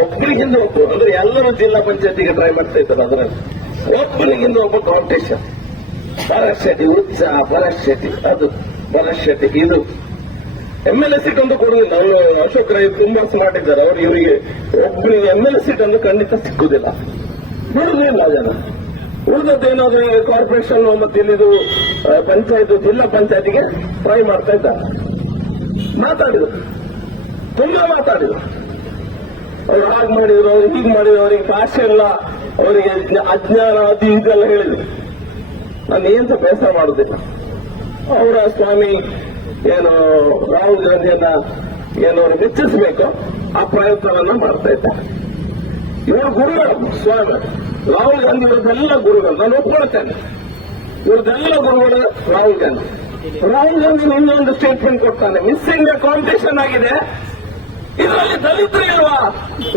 ಒಬ್ಬರಿಗಿಂದ ಒಬ್ಬರು ಅಂದ್ರೆ ಎಲ್ಲರೂ ಜಿಲ್ಲಾ ಪಂಚಾಯತಿಗೆ ಟ್ರೈ ಮಾಡ್ತಾ ಇದ್ದಾರೆ ಅದರಲ್ಲಿ ಒಬ್ಬರಿಗಿಂದ ಒಬ್ಬ ಕಾಂಪಿಟೇಷನ್ ಭರತ್ ಶೆಟ್ಟಿ ಉತ್ಸ ಭರತ್ ಅದು ಭರತ್ ಇದು. ಎಂ ಎಲ್ ಎ ಸೀಟ್ ಒಂದು ಕೊಡುವುದಿಲ್ಲ. ಅವರು ಅಶೋಕ್ ರೈ ತುಂಬಾ ಸ್ಮಾರ್ಟ್ ಇದ್ದಾರೆ. ಅವರು ಇವರಿಗೆ ಒಬ್ಬರಿಗೆ ಎಂ ಎಲ್ ಎ ಸೀಟ್ ಒಂದು ಖಂಡಿತ ಸಿಕ್ಕುದಿಲ್ಲ ಬಿಡುವುದಿಲ್ಲ ಜನ. ಉಳಿದದ್ದೇನಾದ್ರೂ ಕಾರ್ಪೊರೇಷನ್ ಮತ್ತೆ ಇಲ್ಲಿದು ಪಂಚಾಯತ್, ಜಿಲ್ಲಾ ಪಂಚಾಯತಿಗೆ ಟ್ರೈ ಮಾಡ್ತಾ ಇದ್ದಾರೆ. ಮಾತಾಡಿದ್ರು. ತುಂಬಾ ಮಾತಾಡಿದ್ರು. ಅವ್ರು ಹಾಗೆ ಮಾಡಿದ್ರು, ಅವ್ರು ಹೀಗ್ ಮಾಡಿದ್ರು, ಅವರಿಗೆ ಭಾಷೆ ಇಲ್ಲ ಅವರಿಗೆ ಅಜ್ಞಾನ, ಅದು ಇದೆಲ್ಲ ಹೇಳಿದ್ರು. ನಾನು ಏನ್ಸ ಬೇಸರ ಮಾಡುದಿಲ್ಲ. ಅವರ ಸ್ವಾಮಿ ಏನು ರಾಹುಲ್ ಗಾಂಧಿಯನ್ನ ಏನು ಅವ್ರು ಮೆಚ್ಚಿಸಬೇಕು. ಆ ಪ್ರಯತ್ನವನ್ನ ಮಾಡ್ತಾ ಇದ್ದಾರೆ. ಇವರು ಗುರುಗಳು, ಸ್ವಾಮಿ. ರಾಹುಲ್ ಗಾಂಧಿ ಇವರದೆಲ್ಲ ಗುರುಗಳು. ನಾನು ಒಪ್ಕೊಳ್ತೇನೆ. ಇವ್ರದೆಲ್ಲ ಗುರುಗಳು ರಾಹುಲ್ ಗಾಂಧಿ. ರಾಹುಲ್ ಗಾಂಧಿ ಇನ್ನೊಂದು ಸ್ಟೇಟ್ಮೆಂಟ್ ಕೊಡ್ತಾನೆ. ಮಿಸ್ಸಿಂಗ್ ಕಾಂಪಿಟೇಷನ್ ಆಗಿದೆ. ಇದರಲ್ಲಿ ದಲಿತರು ಇಲ್ವಾ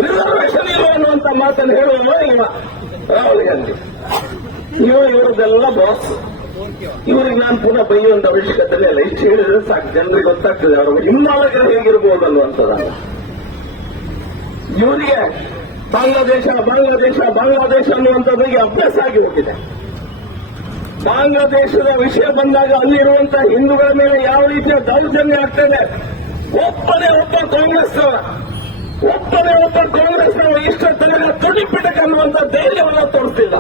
ರಿಸರ್ವೇಶನ್ ಇಲ್ವಾ ಅನ್ನುವಂತ ಮಾತನ್ನು ಹೇಳುವ ಇವ ರಾಹುಲ್ ಗಾಂಧಿ ಇವ ಇವರದೆಲ್ಲ ಬಾಸ್ ಇವರಿಗೆ ನಾನು ಪುನಃ ಬೈಯುವಂತ ಅವಶ್ಯಕತೆ ಇಲ್ಲ. ಇಷ್ಟು ಹೇಳಿದ್ರೆ ಸಾಕು. ಜನರಿಗೆ ಗೊತ್ತಾಗ್ತದೆ ಅವರು. ಹಿಮ್ಮಾಲಕರು ಹೇಗಿರ್ಬೋದು ಅನ್ನುವಂಥದ್ದಲ್ಲ. ಇವರಿಗೆ ಬಾಂಗ್ಲಾದೇಶ ಬಾಂಗ್ಲಾದೇಶ ಬಾಂಗ್ಲಾದೇಶ ಅನ್ನುವಂಥದ್ದಿಗೆ ಅಭ್ಯಾಸ ಆಗಿ ಹೋಗಿದೆ ಬಾಂಗ್ಲಾದೇಶದ ವಿಷಯ ಬಂದಾಗ ಅಲ್ಲಿರುವಂತಹ ಹಿಂದೂಗಳ ಮೇಲೆ ಯಾವ ರೀತಿಯ ದೌರ್ಜನ್ಯ ಆಗ್ತದೆ ಒಬ್ಬನೇ ಒಬ್ಬ ಕಾಂಗ್ರೆಸ್. ಒಬ್ಬನೇ ಒಬ್ಬ ಕಾಂಗ್ರೆಸ್ ಇಷ್ಟ ತನಕ ತುಡಿಪಿಟಕ್ ಅನ್ನುವಂತ ಧೈರ್ಯವನ್ನ ತೋರಿಸ್ತಿಲ್ಲ.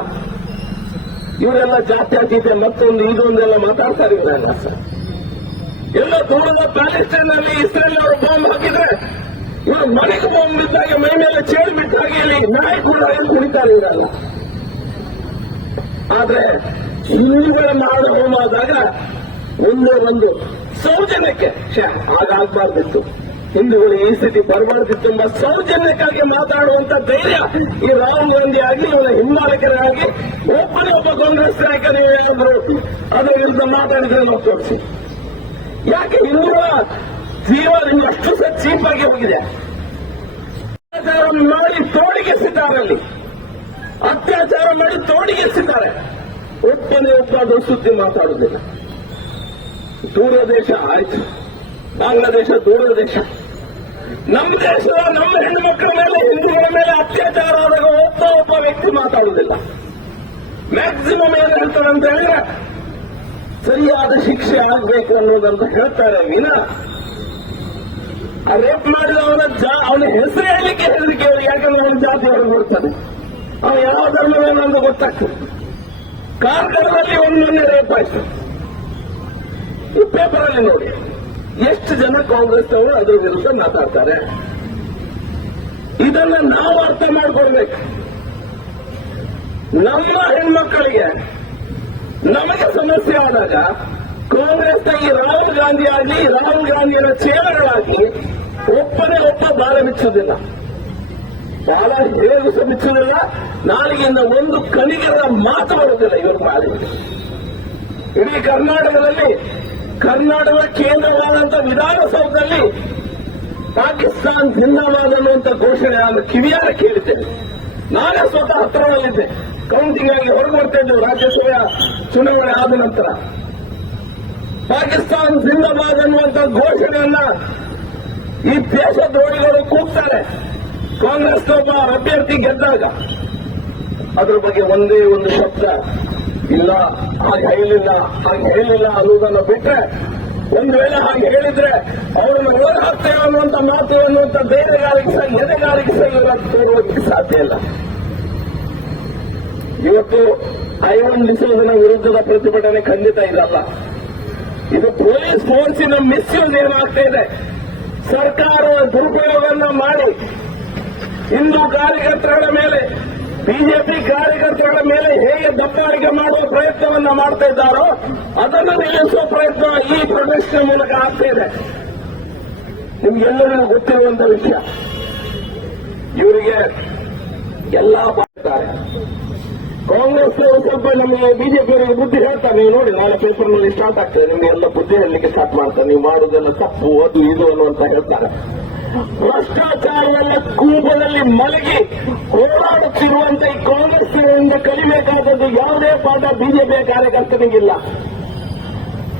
ಇವರೆಲ್ಲ ಜಾತ್ಯತೀತೆ ಮತ್ತೊಂದು ಇದೊಂದೆಲ್ಲ ಮಾತಾಡ್ತಾರೆ ಇವರೆಲ್ಲ. ಎಲ್ಲ ದೂರದ ಪ್ಯಾಲೆಸ್ಟೈನ್ ಅಲ್ಲಿ ಇಸ್ರೇಲ್ ಅವರು ಬಾಂಬ್ ಹಾಕಿದ್ರೆ ಇವರು ಮನೆಗೆ ಬಾಂಬ್ ಬಿದ್ದಾಗ ಮೈ ಮೇಲೆ ಚೇಳು ಬಿಟ್ಟ ಹಾಗೆ ಇಲ್ಲಿ ನಾಯಿ ಕೂಡ ಕುಣಿತಾರೆ ಇವರೆಲ್ಲ. ಆದ್ರೆ ಹಿಂದೂಗಳ ನಾಡ ಹೋಮ ಆದಾಗ ಒಂದೇ ಒಂದು ಸೌಜನ್ಯಕ್ಕೆ ಹಾಗಾಗ್ಬಾರ್ದಿತ್ತು. ಹಿಂದೂಗಳು ಈ ಸ್ಥಿತಿ ಬರಬಾರ್ದಿತ್ತು ಎಂಬ ಸೌಜನ್ಯಕ್ಕಾಗಿ ಮಾತಾಡುವಂತ ಧೈರ್ಯ ಈ ರಾಹುಲ್ ಗಾಂಧಿ ಆಗಿ ಇವನ ಹಿಂಬಾಲಕರಾಗಿ ಒಬ್ಬನೇ ಒಬ್ಬ ಕಾಂಗ್ರೆಸ್ ನಾಯಕ ನೀವು ಏನಾದ್ರು ಅದರ ವಿರುದ್ಧ ಮಾತಾಡಿದ್ರೆ ನಾವು ತೋರಿಸಿ. ಯಾಕೆ ಹಿಂದೂಗಳ ಜೀವ ನಿಮ್ಗೆ ಅಷ್ಟು ಸಹ ಚೀಪ್ ಆಗಿ ಹೋಗಿದೆ? ಅತ್ಯಾಚಾರ ಮಾಡಿ ತೋಡಿಗೆ ಅಲ್ಲಿ ಅತ್ಯಾಚಾರ ಮಾಡಿ ತೋಡಿಗೆಸಿದ್ದಾರೆ ಒಬ್ಬನೇ ಒಬ್ಬ ಸುದ್ದಿ ಮಾತಾಡುವುದಿಲ್ಲ ದೂರ ದೇಶ ಆಯ್ತು. ಬಾಂಗ್ಲಾದೇಶ ದೂರ ದೇಶ ನಮ್ಮ ದೇಶದ ನಮ್ಮ ಹೆಣ್ಣು ಮಕ್ಕಳ ಮೇಲೆ ಹಿಂದೂಗಳ ಮೇಲೆ ಅತ್ಯಾಚಾರ ಆದಾಗ ಒಬ್ಬ ಒಬ್ಬ ವ್ಯಕ್ತಿ ಮಾತಾಡುವುದಿಲ್ಲ. ಮ್ಯಾಕ್ಸಿಮಮ್ ಏನ್ ಹೇಳ್ತಾರೆ ಅಂತ ಹೇಳಿದ್ರೆ, ಸರಿಯಾದ ಶಿಕ್ಷೆ ಆಗ್ಬೇಕು ಅನ್ನೋದಂತ ಹೇಳ್ತಾರೆ ವಿನ. ರೇಪ್ ಮಾಡಿದ ಅವನ ಜಾ, ಅವನ ಹೆಸರು ಹೇಳಲಿಕ್ಕೆ ಹೆದರಿಕೆ ಯಾಕಂದ್ರೆ ಅವನ ಜಾತಿ ಅವರು ಬರ್ತಾನೆ ಅವನು ಯಾವ ಧರ್ಮವೇನಂತ ಗೊತ್ತಾಗ್ತದೆ. ಕಾರ್ಕಳದಲ್ಲಿ ಒಂದೊಂದೇ ರೇಪ್ ಆಯ್ತು. ಈ ಪೇಪರ್ ನೋಡಿ, ಎಷ್ಟು ಜನ ಕಾಂಗ್ರೆಸ್ ಅವರು ಅದರ ವಿರುದ್ಧ ಮಾತಾಡ್ತಾರೆ? ಇದನ್ನ ನಾವು ಅರ್ಥ ಮಾಡ್ಕೊಡ್ಬೇಕು ನಮ್ಮ ಹೆಣ್ಮಕ್ಕಳಿಗೆ ನಮಗೆ ಸಮಸ್ಯೆ ಆದಾಗ ಕಾಂಗ್ರೆಸ್ ಈ ರಾಹುಲ್ ಗಾಂಧಿ ಆಗಲಿ, ರಾಹುಲ್ ಗಾಂಧಿಯರ ಚೇರಗಳಾಗಿ ಒಪ್ಪನೇ ಒಪ್ಪ ಬಾಲ ಬಿಚ್ಚುವುದಿಲ್ಲ. ಬಾಲ ಹೇಗೂ ಸಹ ಬಿಚ್ಚುವುದಿಲ್ಲ, ನಾಲಿಗೆಯಿಂದ ಒಂದು ಕಣಿಗರ ಮಾತು ಬರುವುದಿಲ್ಲ ಇವರು ಮಾಡಿ ಇಡೀ ಕರ್ನಾಟಕದಲ್ಲಿ ಕರ್ನಾಟಕದ ಕೇಂದ್ರವಾದಂತಹ ವಿಧಾನಸೌಧದಲ್ಲಿ ಪಾಕಿಸ್ತಾನ್ ಜಿಂದಾಬಾದ್ ಅನ್ನುವಂತ ಘೋಷಣೆ ನಾನು ಕಿವಿಯಾರ ಕೇಳಿದ್ದೇನೆ ನಾನೇ ಸ್ವತಃ ಹತ್ತಿರದಲ್ಲಿದ್ದೆ. ಕೌಂಟಿಂಗ್ ಆಗಿ ಹೊರಗೆ ಬರ್ತಾ ರಾಜ್ಯಸಭೆಯ ಚುನಾವಣೆ ಆದ ನಂತರ. ಪಾಕಿಸ್ತಾನ್ ಜಿಂದಾಬಾದ್ ಅನ್ನುವಂತ ಘೋಷಣೆಯನ್ನ ಈ ದೇಶದ್ರೋಹಿಗಳು ಕೂಗ್ತಾರೆ. ಕಾಂಗ್ರೆಸ್ ಒಬ್ಬ ಅಭ್ಯರ್ಥಿ ಗೆದ್ದಾಗ. ಅದ್ರ ಬಗ್ಗೆ ಒಂದೇ ಒಂದು ಶಬ್ದ. ಇಲ್ಲ, ಹಾಗೆ ಹೇಳಿಲ್ಲ ಹಾಗೆ ಹೇಳಿಲ್ಲ ಅನ್ನೋದನ್ನು ಬಿಟ್ರೆ ಒಂದು ವೇಳೆ ಹಾಗೆ ಹೇಳಿದ್ರೆ ಅವರನ್ನು ಓಡ್ ಹಾಕ್ತೇವೆ ಅನ್ನುವಂತ ಮಾತು ಅನ್ನುವಂತ ಧೈರ್ಯಗಾರಿಕೆ ಸಹ ಎದೆಗಾರಿಕೆ ಸಹ ಸಾಧ್ಯ ಇಲ್ಲ. ಇವತ್ತು ಐವೊಂದಿಸುವುದರ ವಿರುದ್ಧದ ಪ್ರತಿಭಟನೆ ಖಂಡಿತ ಇದಲ್ಲ. ಇದು ಪೊಲೀಸ್ ಫೋರ್ಸಿನ ಮಿಸ್ಯೂಸ್ ಏನಾಗ್ತಾ ಇದೆ. ಸರ್ಕಾರ ದುರುಪಯೋಗವನ್ನ ಮಾಡಿ ಹಿಂದೂ ಕಾರ್ಯಕರ್ತರ ಮೇಲೆ ಬಿಜೆಪಿ ಕಾರ್ಯಕರ್ತರ ಮೇಲೆ ಹೇಗೆ ದಬ್ಬಾಳಿಕೆ ಮಾಡುವ ಪ್ರಯತ್ನವನ್ನ ಮಾಡ್ತಾ ಇದ್ದಾರೋ ಅದನ್ನು ನಿಲ್ಲಿಸುವ ಪ್ರಯತ್ನ ಈ ಪ್ರದರ್ಶನ ಮೂಲಕ ಆಗ್ತಾ ಇದೆ. ನಿಮ್ಗೆಲ್ಲರಿಗೂ ಗೊತ್ತಿರುವಂತ ವಿಷಯ. ಇವರಿಗೆ ಎಲ್ಲ ಮಾಡ್ತಾರೆ ಕಾಂಗ್ರೆಸ್ ಸ್ವಲ್ಪ ನಮಗೆ ಬಿಜೆಪಿಯವರಿಗೆ ಬುದ್ಧಿ ಹೇಳ್ತಾರೆ. ನೀವು ನೋಡಿ, ನಾಳೆ ಪೇಪರ್ನಲ್ಲಿ ಸ್ಟಾರ್ಟ್ ಆಗ್ತದೆ. ನಿಮ್ಗೆ ಎಲ್ಲ ಬುದ್ಧಿ ಹೇಳಲಿಕ್ಕೆ ಸ್ಟಾರ್ಟ್ ಮಾಡ್ತಾರೆ. ನೀವು ಮಾಡುವುದೆಲ್ಲ ತಪ್ಪು, ಅದು, ಇದು ಅನ್ನುವಂತ ಹೇಳ್ತಾರೆ. ಭ್ರಷ್ಟಾಚಾರವೆಲ್ಲ ಕೂಪದಲ್ಲಿ ಮಲಗಿ ಹೋರಾಡುತ್ತಿರುವಂತೆ ಈ ಕಾಂಗ್ರೆಸ್ನಿಂದ ಕಲಿಬೇಕಾದದ್ದು ಯಾವುದೇ ಪಾಠ ಬಿಜೆಪಿಯ ಕಾರ್ಯಕರ್ತನಿಗಿಲ್ಲ.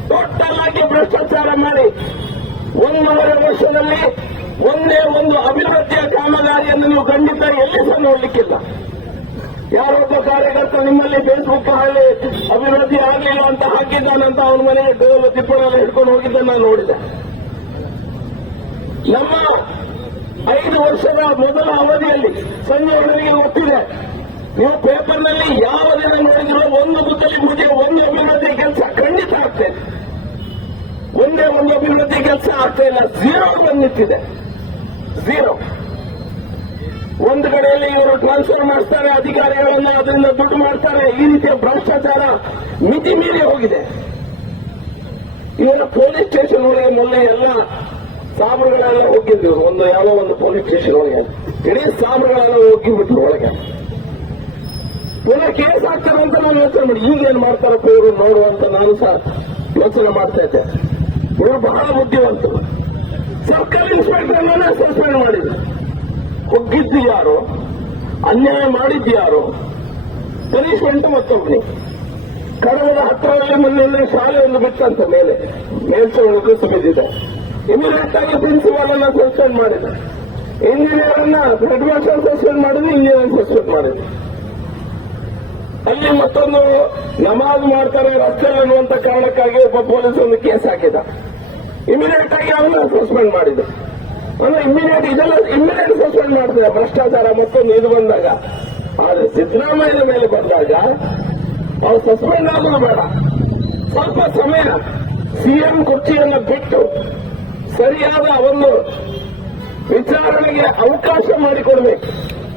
ಟೋಟಲ್ ಆಗಿ ಭ್ರಷ್ಟಾಚಾರ ಮಾಡಿ ಒಂದೂವರೆ ವರ್ಷದಲ್ಲಿ ಒಂದೇ ಒಂದು ಅಭಿವೃದ್ಧಿಯ ಕಾಮಗಾರಿಯನ್ನು ನೀವು ಖಂಡಿತ ಎಲ್ಲಿ ಸಹ ನೋಡ್ಲಿಕ್ಕಿಲ್ಲ. ಯಾರೊಬ್ಬ ಕಾರ್ಯಕರ್ತ ನಿಮ್ಮಲ್ಲಿ ಫೇಸ್ಬುಕ್ ಅಲ್ಲಿ ಅಭಿವೃದ್ಧಿ ಆಗಲಿಲ್ಲ ಅಂತ ಹಾಕಿದ್ದಾನಂತ ಅವನ ಮನೆಗೆ ಡೋಲು ತಿಪ್ಪಣೆಲ್ಲ ಹಿಡ್ಕೊಂಡು ಹೋಗಿದ್ದನ್ನು ನಾನು ನೋಡಿದೆ. ನಮ್ಮ ಐದು ವರ್ಷದ ಮೊದಲ ಅವಧಿಯಲ್ಲಿ ಸಂಜೆ ಒಳಗೆ ಒಪ್ಪಿದೆ. ನೀವು ಪೇಪರ್ನಲ್ಲಿ ಯಾವ ದಿನ ನೋಡಿದ್ರು ಒಂದು ಗುದ್ದಲಿ ಪೂಜೆ ಒಂದು ಅಭಿವೃದ್ಧಿ ಕೆಲಸ ಖಂಡಿತ ಆಗ್ತದೆ ಒಂದೇ ಒಂದು ಅಭಿವೃದ್ಧಿ ಕೆಲಸ ಆಗ್ತಾ ಇಲ್ಲ. ಝೀರೋ ಬಂದಿತ್ತಿದೆ ಝೀರೋ ಒಂದು ಕಡೆಯಲ್ಲಿ ಇವರು ಟ್ರಾನ್ಸ್ಫರ್ ಮಾಡ್ತಾರೆ ಅಧಿಕಾರಿಗಳನ್ನು ಅದರಿಂದ ದುಡ್ಡು ಮಾಡ್ತಾರೆ. ಈ ರೀತಿಯ ಭ್ರಷ್ಟಾಚಾರ ಮಿತಿ ಮೀರಿ ಹೋಗಿದೆ. ಇವರ ಪೊಲೀಸ್ ಸ್ಟೇಷನ್ ಮೊನ್ನೆ ಎಲ್ಲ ಸಾಬ್ರುಗಳೆಲ್ಲ ಹೋಗಿದ್ರು ಒಂದು ಯಾವ ಒಂದು ಪೊಲೀಸ್ ಸ್ಟೇಷನ್ ಒಳಗೆ. ಇಡೀ ಸಾಬ್ರುಗಳೆಲ್ಲ ಹೋಗಿಬಿಟ್ರು ಒಳಗೆ. ಪುನಃ ಕೇಸ್ ಆಗ್ತಾರೆ ಅಂತ ನಾನು ಯೋಚನೆ ಮಾಡಿ. ಈಗ ಏನ್ ಮಾಡ್ತಾರಪ್ಪ ಇವರು ನೋಡುವಂತ ನಾನು ಸಹ ಯೋಚನೆ ಮಾಡ್ತಾ ಇದ್ದೆ. ಇವರು ಬಹಳ ಬುದ್ಧಿವಂತರು. ಸರ್ಕಲ್ ಇನ್ಸ್ಪೆಕ್ಟರ್ ಸಸ್ಪೆಂಡ್ ಮಾಡಿದ್ರು. ಒಗ್ಗಿದ್ದು ಯಾರು? ಅನ್ಯಾಯ ಮಾಡಿದ್ದು ಯಾರು? ಪನಿಷ್ಮೆಂಟ್ ಮತ್ತೊಬ್ಬನಿ ಕಡವದ ಹತ್ತಿರದಲ್ಲಿ ಮೊನ್ನೆ ಶಾಲೆ ಒಂದು ಬಿಟ್ಟಂತ ಮೇಲೆ. ಮೇಲ್ಸೋಳಕ್ಕೂ ಸುಮಿದಿದೆ ಇಮಿಡಿಯೇಟ್ ಆಗಿ ಪ್ರಿನ್ಸಿಪಾಲ್ ಸಸ್ಪೆಂಡ್ ಮಾಡಿದ. ಇಂಜಿನಿಯರ್ ಅನ್ನ ಹೆಡ್ ಮಾಸ್ಟರ್ ಸಸ್ಪೆಂಡ್ ಮಾಡಿದ್ರು ಇಂಜಿನಿಯರ್ ಸಸ್ಪೆಂಡ್ ಮಾಡಿದ್ರು ಅಲ್ಲಿ ಮತ್ತೊಂದು ನಮಾಜ್ ಮಾಡ್ತಾರೆ ರಸ್ತೆಯಲ್ಲಿ ಅನ್ನುವಂತ ಕಾರಣಕ್ಕಾಗಿ ಒಬ್ಬ ಪೊಲೀಸ್ ಒಂದು ಕೇಸ್ ಹಾಕಿದ. ಇಮಿಡಿಯೇಟ್ ಆಗಿ ಅವನ್ನ ಸಸ್ಪೆಂಡ್ ಮಾಡಿದ ಅಂದ್ರೆ ಇಮಿಡಿಯೇಟ್ ಇದೆಲ್ಲ ಇಮಿಡಿಯೇಟ್ ಸಸ್ಪೆಂಡ್ ಮಾಡ್ತಾರೆ ಭ್ರಷ್ಟಾಚಾರ ಮತ್ತೊಂದು ಇದು ಬಂದಾಗ. ಆದ್ರೆ ಸಿದ್ದರಾಮಯ್ಯನ ಮೇಲೆ ಬಂದಾಗ, ಅವ್ರು ಸಸ್ಪೆಂಡ್ ಆಗೋದು ಬೇಡ. ಸ್ವಲ್ಪ ಸಮಯ ಸಿಎಂ ಕುರ್ಚಿಯನ್ನು ಬಿಟ್ಟು ಸರಿಯಾದ ಒಂದು ವಿಚಾರಣೆಗೆ ಅವಕಾಶ ಮಾಡಿಕೊಡ್ಬೇಕು.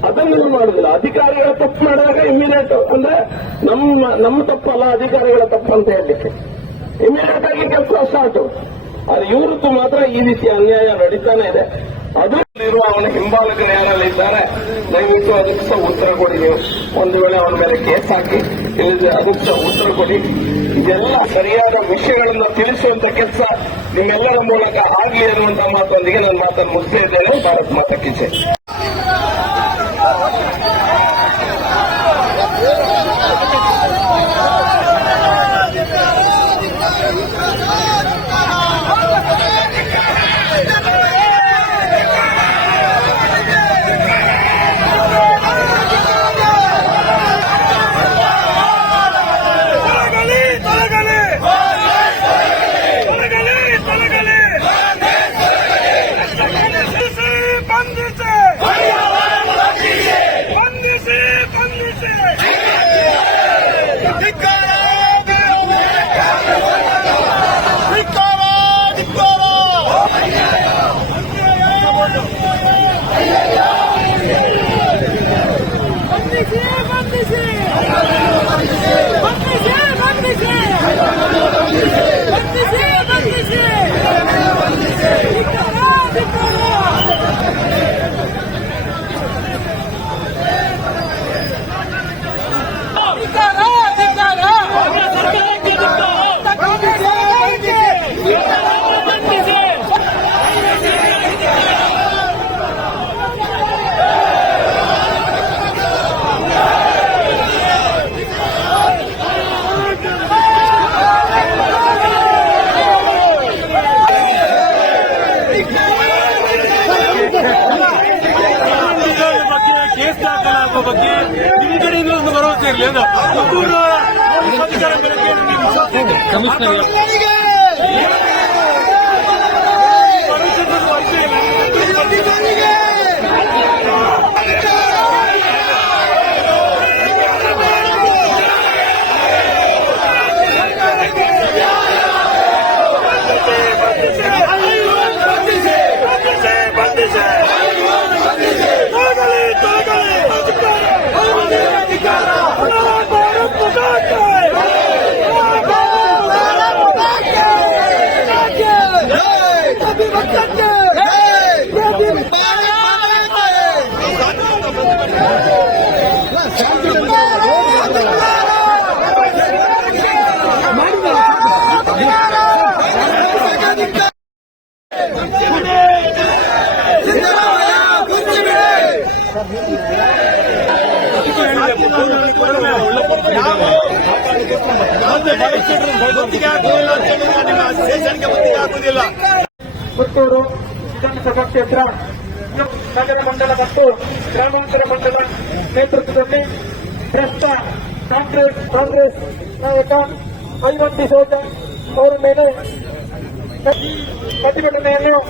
ಅದನ್ನು ಮಾಡುದಿಲ್ಲ. ಅಧಿಕಾರಿಗಳ ತಪ್ಪು ಮಾಡಿದಾಗ ಇಮಿಡಿಯೇಟ್ ಅಂದ್ರೆ ನಮ್ಮ ನಮ್ಮ ತಪ್ಪಲ್ಲ ಅಧಿಕಾರಿಗಳ ತಪ್ಪು ಅಂತ ಹೇಳಲಿಕ್ಕೆ. ಇಮಿಡಿಯೇಟ್ ಆಗಿ ಕೆಲಸ ಸ್ಟಾರ್ಟ್ ಆದ್ರೆ ಇವ್ರದ್ದು ಮಾತ್ರ ಈ ರೀತಿ ಅನ್ಯಾಯ ನಡೀತಾನೆ ಇದೆ. ಅದು ಇರುವ ಅವನ ಹಿಂಬಾಲಕರು ಯಾರೆಲ್ಲ ಇದ್ದಾರೆ, ದಯವಿಟ್ಟು ಅದಕ್ಕೆ ಉತ್ತರ ಕೊಡಿ ಒಂದು ವೇಳೆ ಅವನ ಮೇಲೆ ಕೇಸ್ ಹಾಕಿ ಅದಕ್ಕೆ ಉತ್ತರ ಕೊಡಿ. ಇದೆಲ್ಲ ಸರಿಯಾದ ವಿಷಯಗಳನ್ನು ತಿಳಿಸುವಂತ ಕೆಲಸ ನಿಮ್ಮೆಲ್ಲರ ಮೂಲಕ ಆಗಲಿ ಅನ್ನುವಂತ ಮಾತೊಂದಿಗೆ ನಾನು ಮಾತನ್ನು ಮುಗಿಸ್ತಾ ಇದ್ದೇನೆ. ಭಾರತ್ ಮಾತಕ್ಕೆ 반드시 반드시 ಒಂದು ಭರವಸೆ ಹಾಕುವುದಿಲ್ಲ ಪುತ್ತೂರು ವಿಧಾನಸಭಾ ಕ್ಷೇತ್ರ ನಗರ ಮಂಡಲ ಮತ್ತು ಗ್ರಾಮಾಂತರ ಮಂಡಲ ನೇತೃತ್ವದಲ್ಲಿ ಭ್ರಷ್ಟ ಕಾಂಗ್ರೆಸ್ ಕಾಂಗ್ರೆಸ್ ನಾಯಕ ಐವನ್ ಡಿಸೋಜ ಅವರ ಮೇಲೆ ಪ್ರತಿಭಟನೆಯನ್ನು